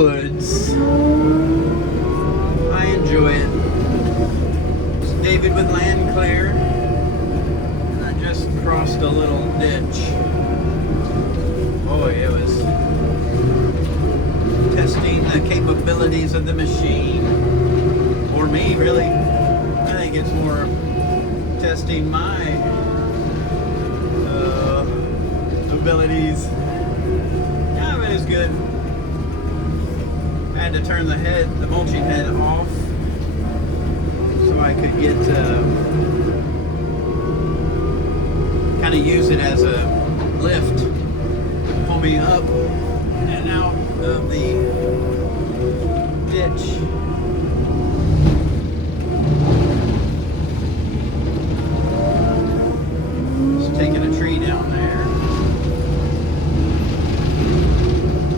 woods. I enjoy it. It's David with Land Clear. And I just crossed a little ditch. Boy, it was testing the capabilities of the machine. Or me, really. I think it's more testing my abilities. Yeah, but it's good. I had to turn the mulching head off so I could get kind of use it as a lift to pull me up and out of the ditch. Just taking a tree down there.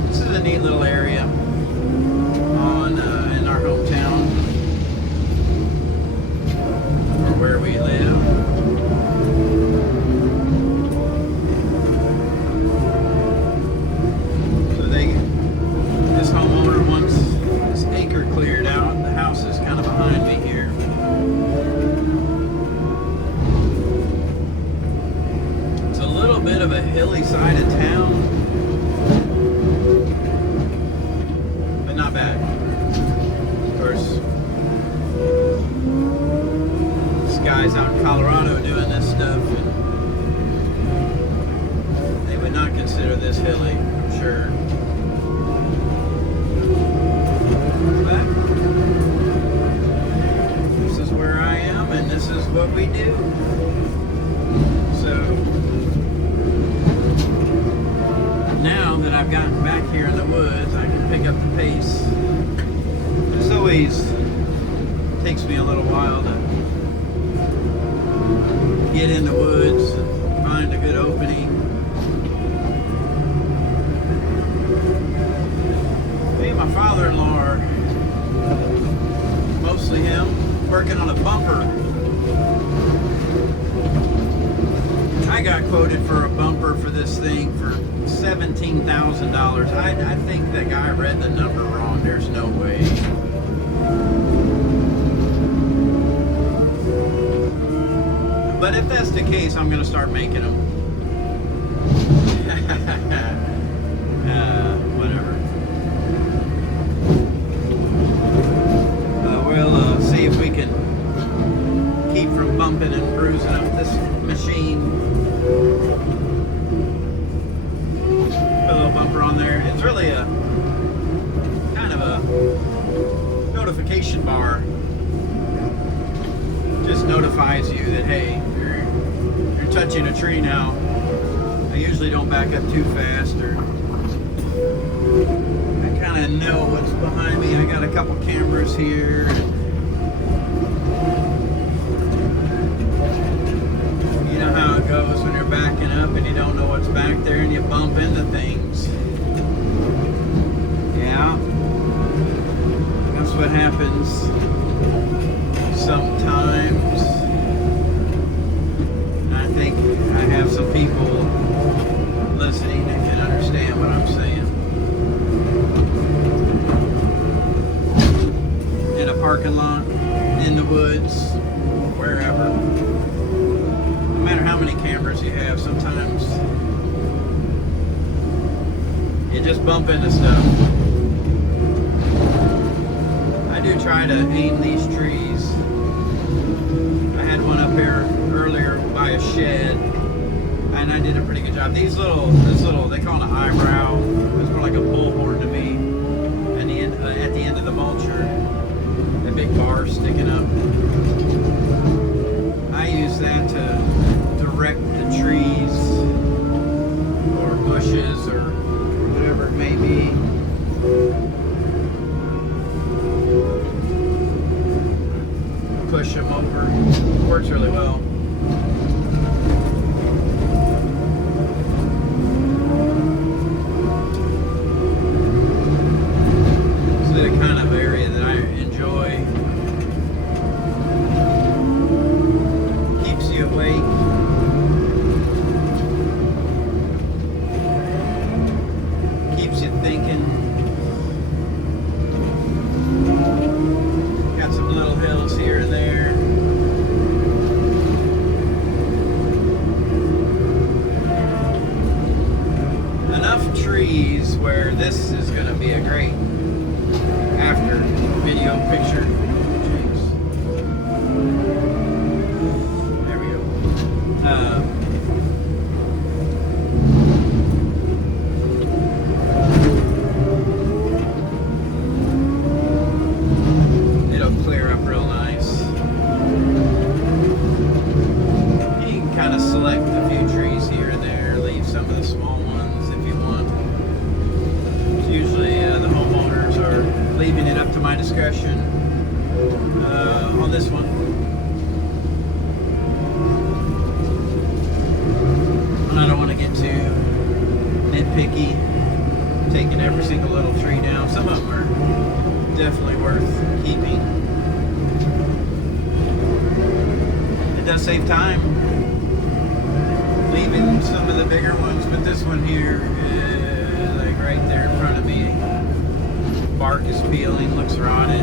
This is a neat little area in our hometown, or where we live. So this homeowner wants this acre cleared out. The house is kind of behind me here. It's a little bit of a hilly side of town, but not bad. Of course, this guy's out in Colorado doing this stuff, and they would not consider this hilly, I'm sure. But this is where I am, and this is what we do. So now that I've gotten back here in the woods, I can pick up the pace. This always takes me a little while to get in the woods and find a good opening. Me and my father-in-law are, mostly him, working on a bumper. I got quoted for a bumper for this thing for $17,000. I think that guy read the number wrong. There's no way. But if that's the case, I'm going to start making them. Whatever. We'll see if we can keep from bumping and bruising up this machine. Put a little bumper on there. It's really a kind of a notification bar. Just notifies you that, hey, you're touching a tree now. I usually don't back up too fast, or I kind of know what's behind me. I got a couple cameras here. You know how it goes when you're backing up and you don't know what's back there and you bump into things. Yeah, that's what happens sometimes. And I think I have some people listening that can understand what I'm saying. In a parking lot, in the woods, wherever. No matter how many cameras you have, sometimes you just bump into stuff. I do try to aim these trees. I had one up here earlier by a shed, and I did a pretty good job. This little, they call it an eyebrow. It's more like a bullhorn to me. And at the end of the mulcher, that big bar sticking up. I use that to direct the trees or bushes or whatever it may be. Push them over. Works really well. trees where this is going to be a great after video picture. Jeez. There we go. It'll clear up real nice. You can kind of select a few trees here and there, leave some of the small ones if you want. Usually the homeowners are leaving it up to my discretion on this one. And I don't want to get too nitpicky, taking every single little tree down. Some of them are definitely worth keeping. It does save time leaving some of the bigger ones, but this one here is like right there in front of me. Bark is peeling, looks rotted.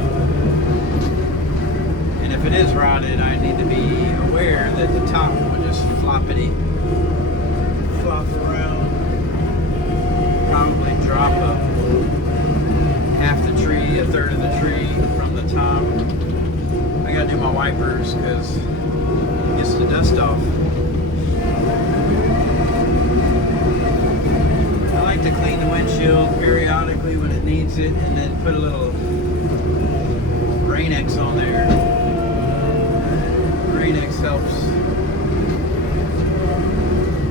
And if it is rotted, I need to be aware that the top will just flop around. Probably drop up half the tree, a third of the tree from the top. I gotta do my wipers because it gets the dust off. I like to clean the windshield periodically when it needs it, and then put a little Rain-X on there. Rain-X helps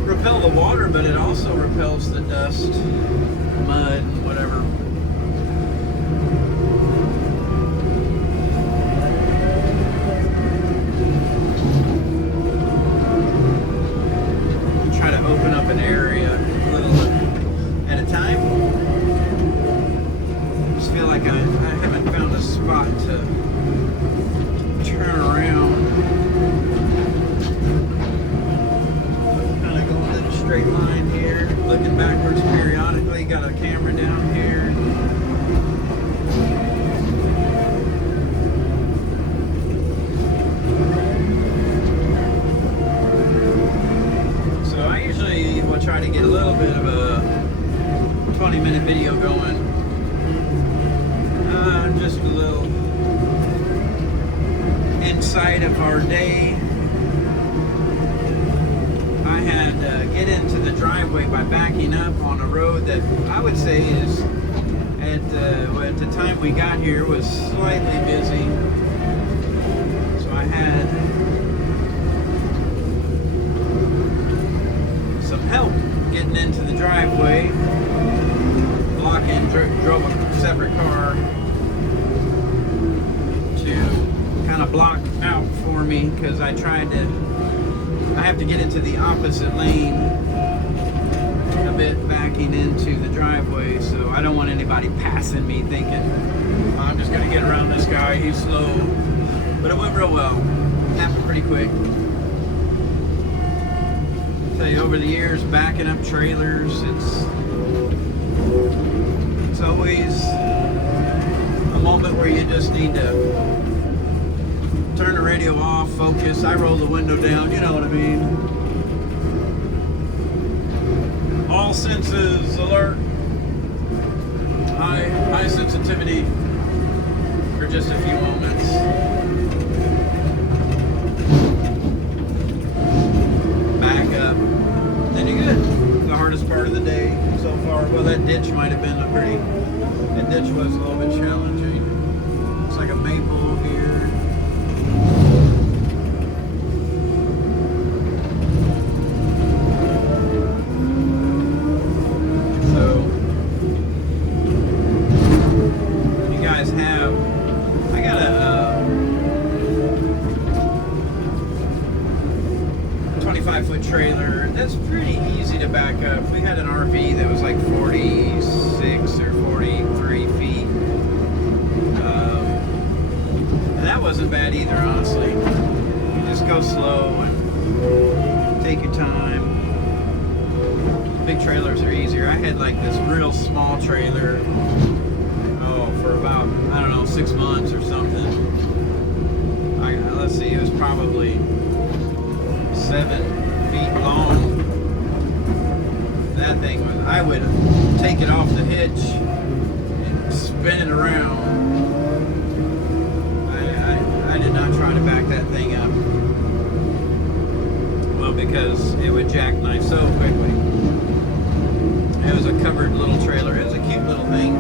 repel the water, but it also repels the dust, mud, whatever. Try to open up an area a little at a time. Just feel like I haven't found a spot to turn around. Kind of going in a straight line here, looking backwards periodically. Got a camera down here. So I usually will try to get a little bit of a 20-minute video going. Just a little insight of our day. I had to get into the driveway by backing up on a road that I would say is, at the time we got here, was slightly busy. So I had some help getting into the driveway. Drove a separate car to kind of block out for me because I have to get into the opposite lane a bit, backing into the driveway, so I don't want anybody passing me thinking I'm just going to get around this guy, he's slow. But it went real well. Happened pretty quick. I'll tell you, over the years, backing up trailers, it's always a moment where you just need to turn the radio off, focus. I roll the window down, you know what I mean. All senses alert. High sensitivity for just a few moments. Back up. Then you're good. The hardest part of the day so far. Well, that ditch might have been that ditch was a little bit challenging. It's like a maple here. So, you guys have, I got a 25-foot trailer. That's pretty easy to back up. We had an RV that was like 46 or 43 feet. And that wasn't bad either, honestly. You just go slow and take your time. Big trailers are easier. I had like this real small trailer, for about, I don't know, 6 months or something. Let's see, it was probably 7 feet long. That thing was, I would take it off the hitch and spin it around. I did not try to back that thing up. Well, because it would jackknife so quickly. It was a covered little trailer. It was a cute little thing.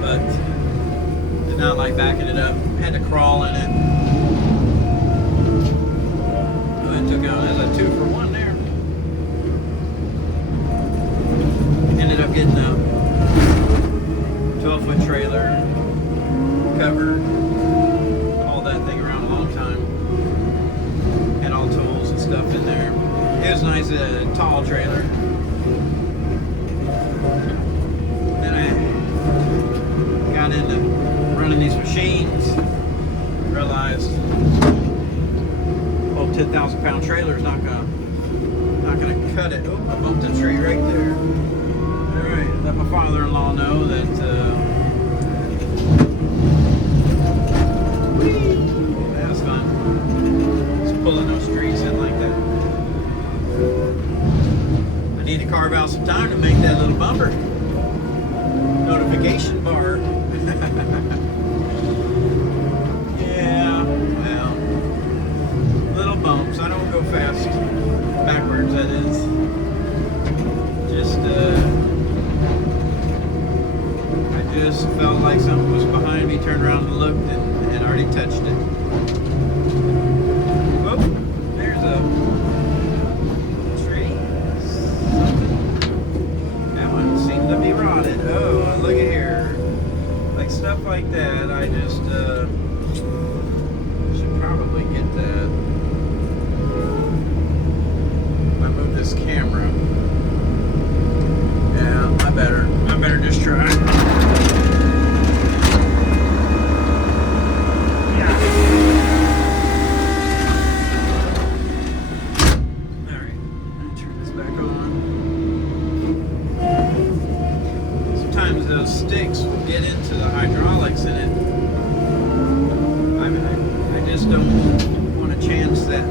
But did not like backing it up. Had to crawl in it. So I took out as a 2-for-1 there. Ended up getting a 12-foot trailer, covered, hauled that thing around a long time. Had all tools and stuff in there. It was nice, a tall trailer. Then I got into running these machines. Realized, well, 10,000-pound trailer is not gonna cut it. Oh, I bumped a tree right there. All right, let my father-in-law know that. That was fun. Just pulling those trees in like that. I need to carve out some time to make that little bumper notification bar. Yeah, well, little bumps. I don't go fast backwards, that is. Just, I just felt like something was behind me, turned around and looked, and already touched it. Whoop, there's a tree. Something. That one seemed to be rotted. Oh, look at here. Like stuff like that, I just, should probably get that. If I move this camera. Yeah, I better just try. Yeah. Alright, turn this back on. Sometimes those sticks will get into the hydraulics in it. I just don't want to chance that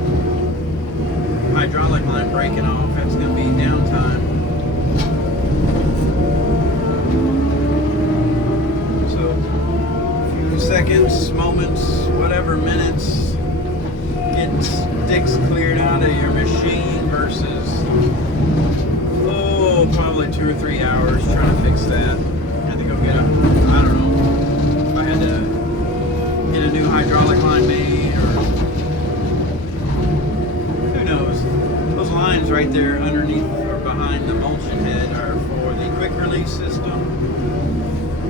hydraulic line breaking off. That's going to be downtime. So, a few seconds, moments, whatever, minutes, getting sticks cleared out of your machine versus, oh, probably 2 or 3 hours trying to fix that. Had to go get a, I don't know, if I had to get a new hydraulic line made, or who knows. Those lines right there underneath or behind the mulching head are for the quick release system,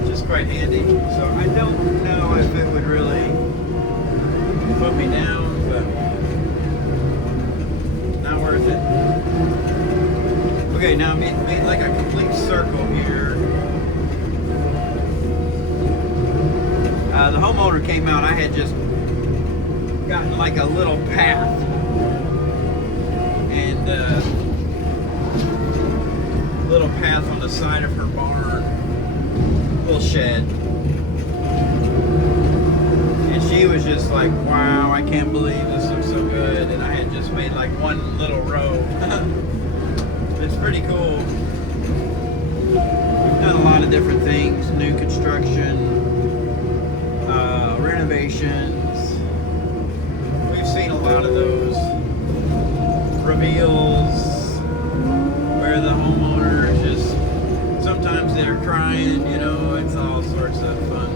which is quite handy. So I don't know if it would really put me down, but not worth it. Okay, now made like a complete circle here. The homeowner came out. I had just gotten like a little path, and little path on the side of her barn, little shed, and she was just like, "Wow, I can't believe this looks so good." And I had just made like one little row. It's pretty cool. We've done a lot of different things, new construction. Renovations. We've seen a lot of those reveals where the homeowner is just, sometimes they're crying, you know, it's all sorts of fun,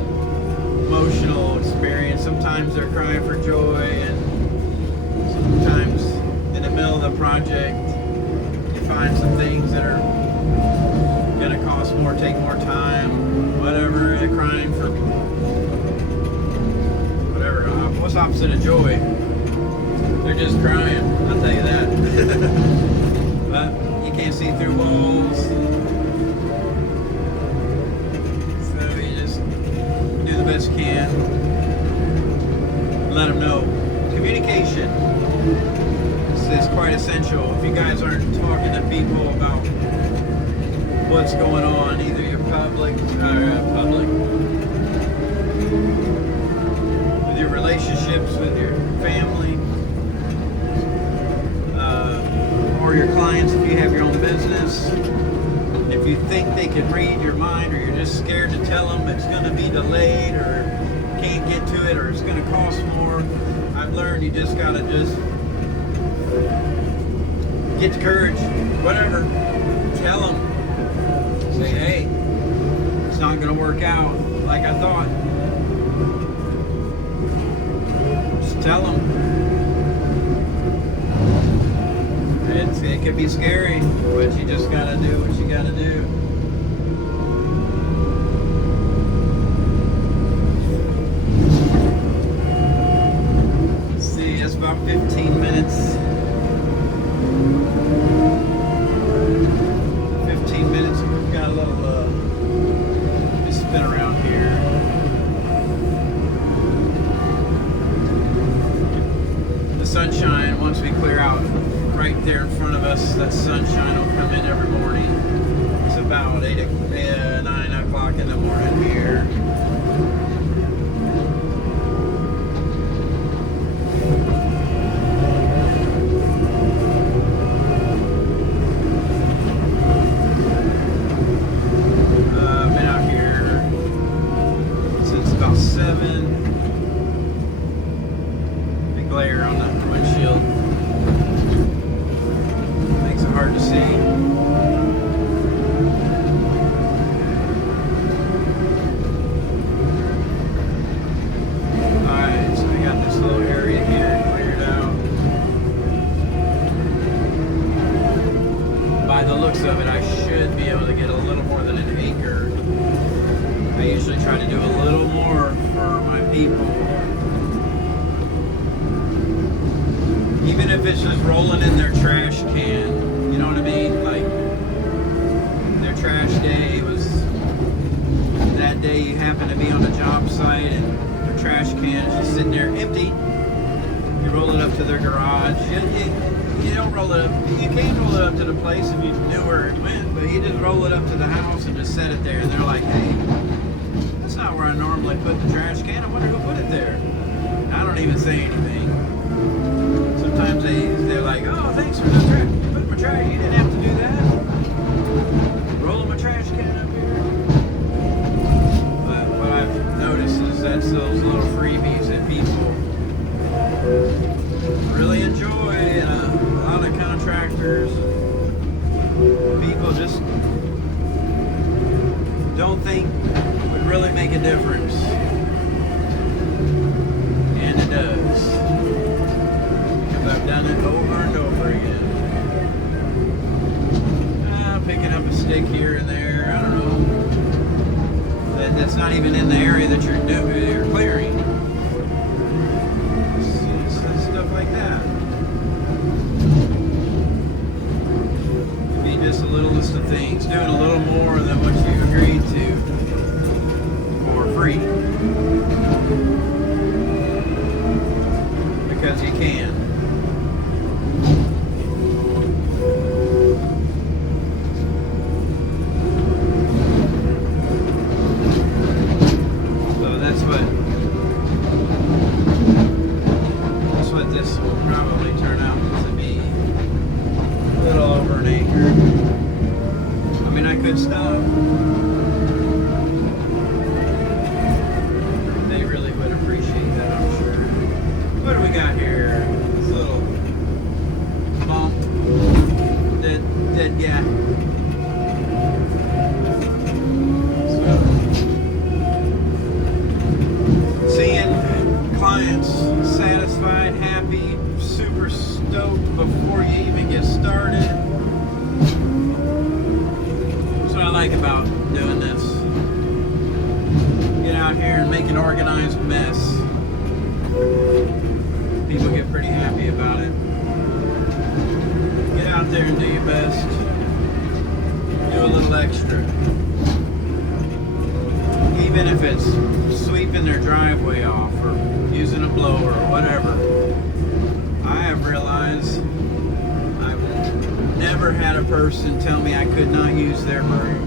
emotional experience. Sometimes they're crying for joy, and sometimes in the middle of the project you find some things that are gonna cost more, take more time, whatever. They're crying for whatever. What's opposite of joy? They're just crying, I'll tell you that. But you can't see through walls, so you just do the best you can. Let them know. Communication is quite essential. If you guys aren't talking to people about what's going on, either you're public, with your relationships with your family, or your clients if you have your own business. business, if you think they can read your mind, or you're just scared to tell them it's going to be delayed, or can't get to it, or it's going to cost more, I've learned you just got to just get the courage, whatever, tell them, say, hey, it's not going to work out like I thought. Just tell them. It could be scary, but you just got to do what you got to do. Let's see, it's about 15 minutes. 15 minutes, we've got a little just spin around here. The sunshine, once we clear out right there in front of us, that sunshine will come in every morning. It's about 9 o'clock in the morning here. Been out here since about 7. Big glare on the windshield. Makes it hard to see. Alright, so we got this little area here cleared out. By the looks of it, I should be able to get a little more than an acre. I usually try to do a little more for my people. Even if it's just rolling in their trash can, you know what I mean? Like, their trash day was that day you happen to be on a job site and their trash can is just sitting there empty. You roll it up to their garage. You don't roll it up. You can't roll it up to the place if you knew where it went, but you just roll it up to the house and just set it there. And they're like, hey, that's not where I normally put the trash can. I wonder who put it there. I don't even say anything. Sometimes they're like, oh, thanks for the trash. You put my trash. You didn't have to do that. Rolling my trash can up here. But what I've noticed is that's those little freebies that people really enjoy, and a lot of contractors, people just don't think would really make a difference. And it does. I've done it over and over again. Picking up a stick here and there. I don't know. That's not even in the area that you're clearing. It's stuff like that. Could be just the littlest of things. Doing a little more than what you agreed to for free. Because you can. This will probably turn out to be a little over an acre. I mean, I could stop. They really would appreciate that, I'm sure. What do we got here? This little bump. Dead guy. So, seeing clients satisfied, happy, super stoked before you even get started. That's what I like about doing this. Get out here and make an organized mess. People get pretty happy about it. Get out there and do your best. Do a little extra. Even if it's sweeping their driveway off or using a blower or whatever. I have realized I've never had a person tell me I could not use their broom.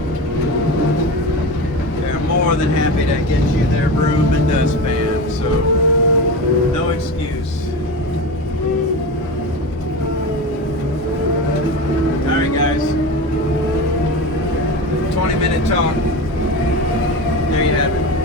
They're more than happy to get you their broom and dustpan, so no excuse. Alright guys, 20-minute talk. There you have it.